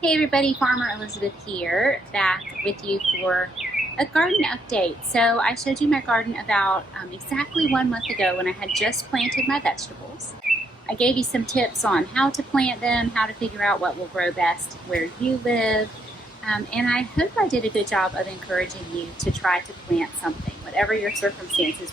Hey everybody, Farmer Elizabeth here, back with you for a garden update. So I showed you my garden about exactly 1 month ago when I had just planted my vegetables. I gave you some tips on how to plant them, how to figure out what will grow best where you live, and I hope I did a good job of encouraging you to try to plant something, whatever your circumstances.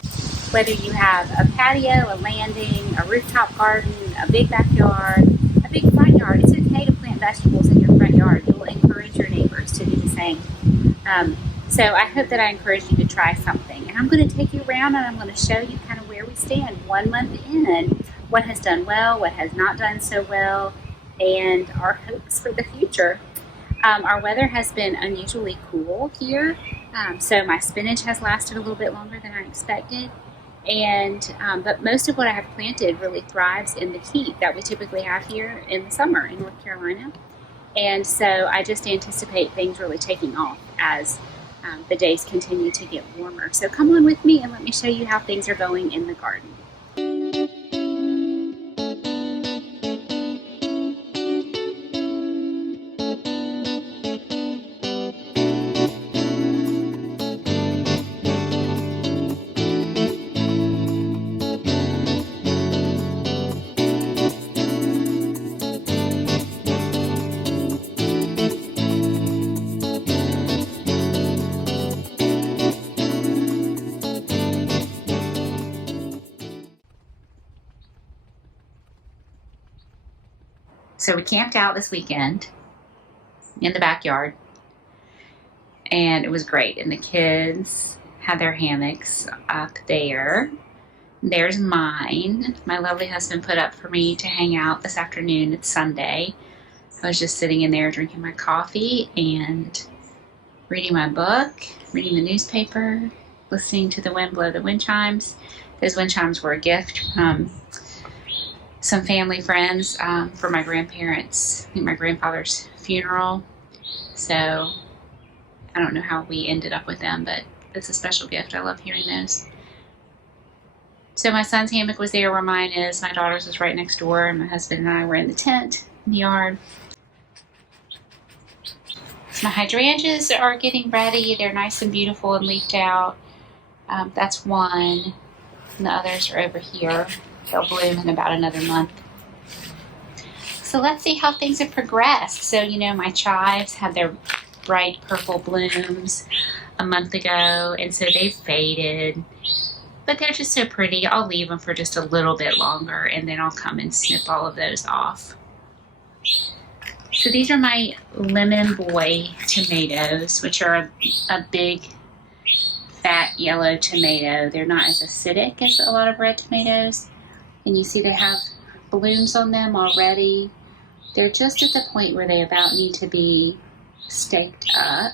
Whether you have a patio, a landing, a rooftop garden, a big backyard, a big front yard, it's okay to plant vegetables in your front yard. You'll encourage your neighbors to do the same. So I hope that I encourage you to try something. And I'm going to take you around and I'm going to show you kind of where we stand 1 month in, what has done well, what has not done so well, and our hopes for the future. Our weather has been unusually cool here, so my spinach has lasted a little bit longer than I expected. But most of what I have planted really thrives in the heat that we typically have here in the summer in North Carolina. And so I just anticipate things really taking off as the days continue to get warmer. So come on with me and let me show you how things are going in the garden. So we camped out this weekend in the backyard, and it was great. And the kids had their hammocks up there. There's mine. My lovely husband put up for me to hang out this afternoon. It's Sunday. I was just sitting in there drinking my coffee and reading my book, reading the newspaper, listening to the wind blow the wind chimes. Those wind chimes were a gift from some family friends for my grandparents, my grandfather's funeral. So I don't know how we ended up with them, but it's a special gift. I love hearing those. So my son's hammock was there where mine is. My daughter's was right next door, and my husband and I were in the tent in the yard. My hydrangeas are getting ready. They're nice and beautiful and leafed out. That's one, and the others are over here. They'll bloom in about another month. So let's see how things have progressed. So, my chives had their bright purple blooms a month ago, and so they've faded. But they're just so pretty. I'll leave them for just a little bit longer, and then I'll come and snip all of those off. So these are my Lemon Boy tomatoes, which are a big, fat yellow tomato. They're not as acidic as a lot of red tomatoes. And you see they have blooms on them already. They're just at the point where they about need to be staked up.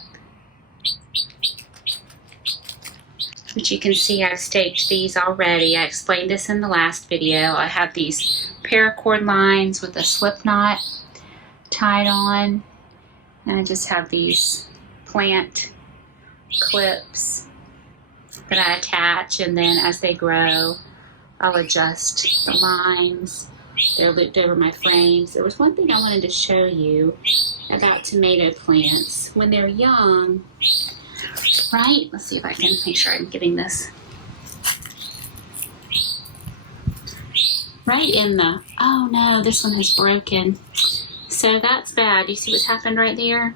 But you can see I've staked these already. I explained this in the last video. I have these paracord lines with a slip knot tied on. And I just have these plant clips that I attach, and then as they grow, I'll adjust the lines. They're looped over my frames. There was one thing I wanted to show you about tomato plants. When they're young, right? Let's see if I can make sure I'm getting this. Right in the, oh no, this one has broken. So that's bad. You see what's happened right there?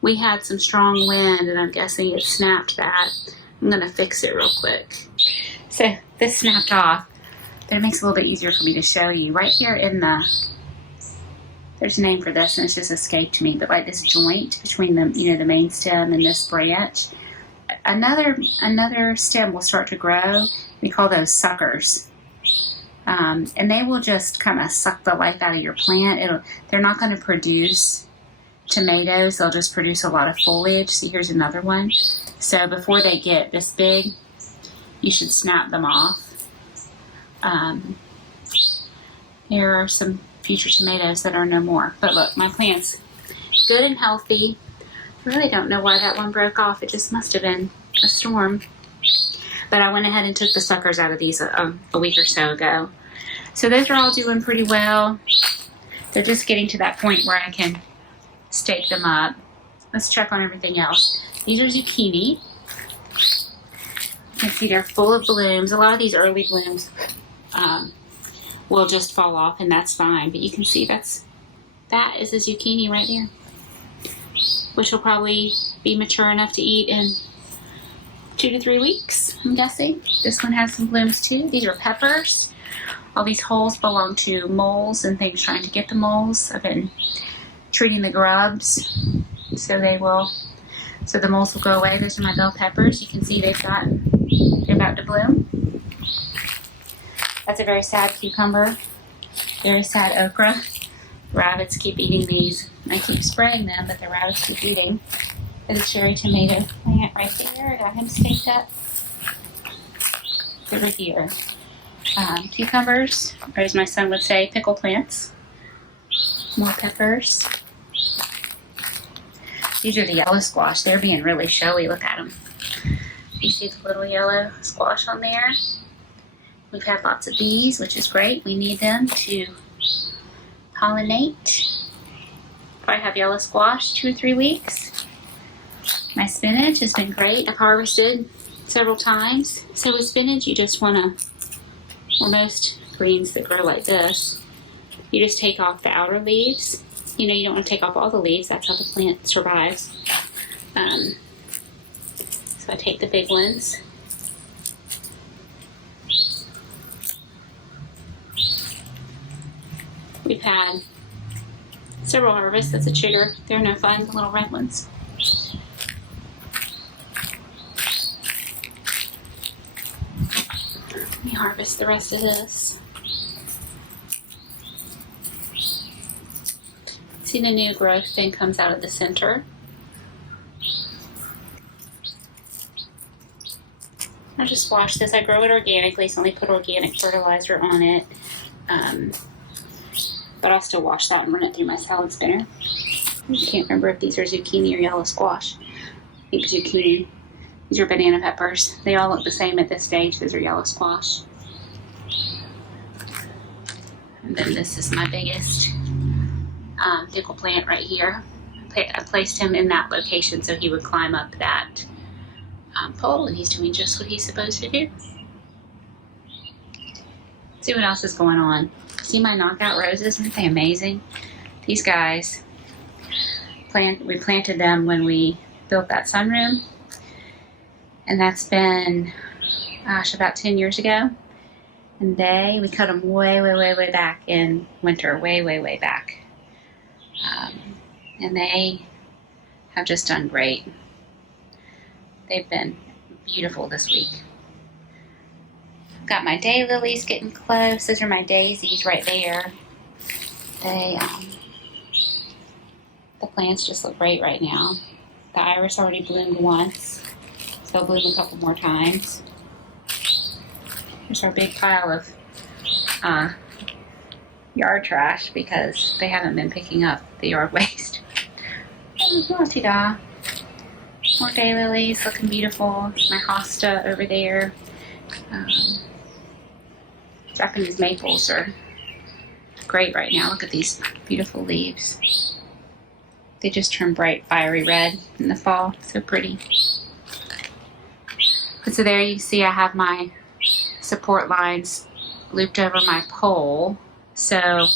We had some strong wind, and I'm guessing it snapped that. I'm going to fix it real quick. So this snapped off, but it makes it a little bit easier for me to show you. Right here in the, there's a name for this, and it's just escaped me, but like this joint between the, the main stem and this branch, another stem will start to grow. We call those suckers. And they will just kind of suck the life out of your plant. They're not going to produce tomatoes. They'll just produce a lot of foliage. See, here's another one. So before they get this big, you should snap them off. Here are some future tomatoes that are no more. But look, my plant's good and healthy. I really don't know why that one broke off. It just must have been a storm. But I went ahead and took the suckers out of these a week or so ago. So those are all doing pretty well. They're just getting to that point where I can stake them up. Let's check on everything else. These are zucchini. You can see they're full of blooms. A lot of these early blooms will just fall off, and that's fine. But you can see that is a zucchini right there, which will probably be mature enough to eat in 2 to 3 weeks, I'm guessing. This one has some blooms too. These are peppers. All these holes belong to moles and things trying to get the moles. I've been treating the grubs so the moles will go away. Those are my bell peppers. You can see they're about to bloom. That's a very sad cucumber. Very sad okra. Rabbits keep eating these. I keep spraying them, but the rabbits keep eating. There's a cherry tomato plant right there. I got him staked up. Over here. Cucumbers, or as my son would say, pickle plants. More peppers. These are the yellow squash. They're being really showy. Look at them. You see the little yellow squash on there? We've had lots of bees, which is great. We need them to pollinate. Probably have yellow squash 2 or 3 weeks. My spinach has been great. I've harvested several times. So with spinach, you just want to, or most greens that grow like this, you just take off the outer leaves. You know, you don't want to take off all the leaves. That's how the plant survives. So I take the big ones. We've had several harvests. That's a chigger. They're no fun, the little red ones. Let me harvest the rest of this. See, the new growth thing comes out of the center. I just wash this. I grow it organically, so I only put organic fertilizer on it. But I'll still wash that and run it through my salad spinner. I can't remember if these are zucchini or yellow squash. I think zucchini. These are banana peppers. They all look the same at this stage. Those are yellow squash. And then this is my biggest pickle plant right here. I placed him in that location so he would climb up that pole, and he's doing just what he's supposed to do. See what else is going on. See my knockout roses? Aren't they amazing? These guys, we planted them when we built that sunroom, and that's been, gosh, about 10 years ago. And we cut them way, way, way, way back in winter, way, way, way back. And they have just done great. They've been beautiful this week. I've got my day lilies getting close. Those are my daisies right there. The plants just look great right now. The iris already bloomed once, so I'll bloom a couple more times. There's our big pile of yard trash because they haven't been picking up the yard waste. More daylilies looking beautiful. My hosta over there. Japanese maples are great right now. Look at these beautiful leaves. They just turn bright fiery red in the fall. So pretty. So there you see I have my support lines looped over my pole. So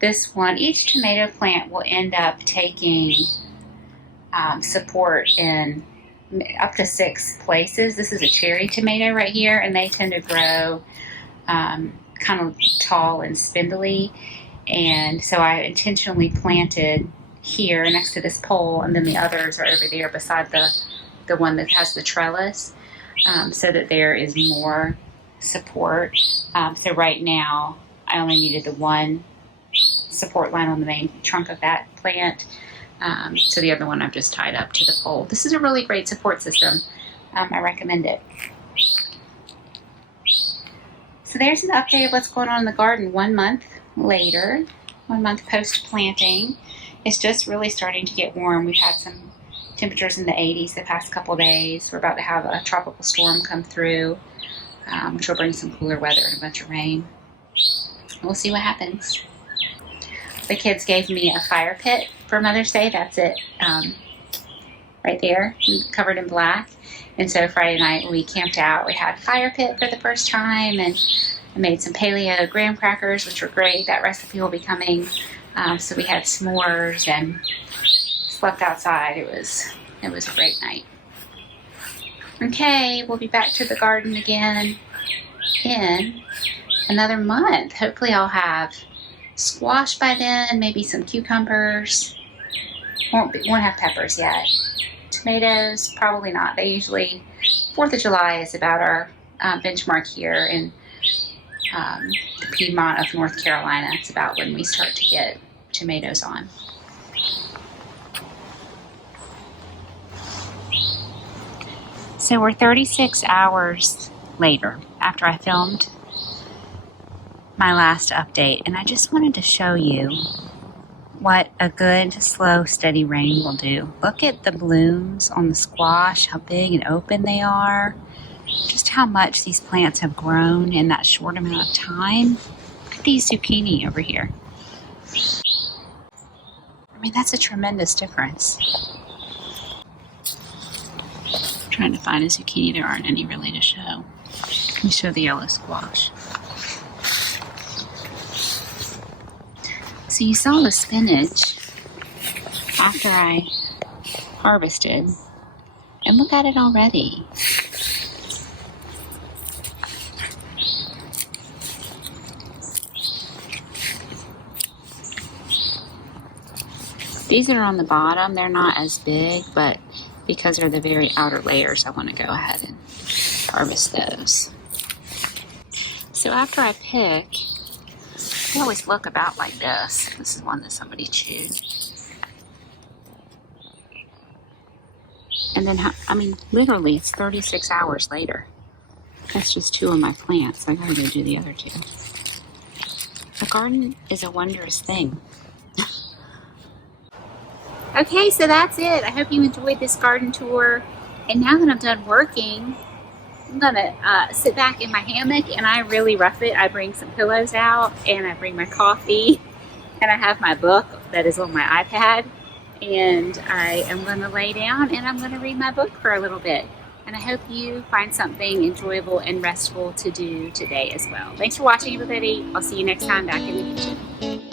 this one, each tomato plant will end up taking support in up to 6 places. This is a cherry tomato right here, and they tend to grow kind of tall and spindly. And so I intentionally planted here next to this pole, and then the others are over there beside the one that has the trellis, so that there is more support. So right now I only needed the one support line on the main trunk of that plant. So the other one I've just tied up to the pole. This is a really great support system. I recommend it. So there's an update of what's going on in the garden 1 month later, 1 month post planting. It's just really starting to get warm. We've had some temperatures in the 80s the past couple days. We're about to have a tropical storm come through, which will bring some cooler weather and a bunch of rain. We'll see what happens. The kids gave me a fire pit for Mother's Day. That's it, right there, covered in black. And so Friday night we camped out. We had a fire pit for the first time, and I made some paleo graham crackers, which were great. That recipe will be coming. So we had s'mores and slept outside. It was a great night. Okay, we'll be back to the garden again in another month. Hopefully I'll have squash by then, maybe some cucumbers. Won't have peppers yet. Tomatoes, probably not. They usually, 4th of July is about our benchmark here in the Piedmont of North Carolina. It's about when we start to get tomatoes on. So we're 36 hours later after I filmed my last update, and I just wanted to show you what a good, slow, steady rain will do. Look at the blooms on the squash, how big and open they are. Just how much these plants have grown in that short amount of time. Look at these zucchini over here. I mean, that's a tremendous difference. I'm trying to find a zucchini. There aren't any really to show. Let me show the yellow squash. So you saw the spinach after I harvested, and look at it already. These that are on the bottom, they're not as big, but because they're the very outer layers, I want to go ahead and harvest those. So after I pick, they always look about like this. This is one that somebody chewed. And then, I mean, literally, it's 36 hours later. That's just 2 of my plants. I gotta go do the other 2. The garden is a wondrous thing. Okay, so that's it. I hope you enjoyed this garden tour. And now that I'm done working, I'm gonna sit back in my hammock, and I really rough it. I bring some pillows out, and I bring my coffee, and I have my book that is on my iPad, and I am gonna lay down and I'm gonna read my book for a little bit. And I hope you find something enjoyable and restful to do today as well. Thanks for watching, everybody. I'll see you next time back in the kitchen.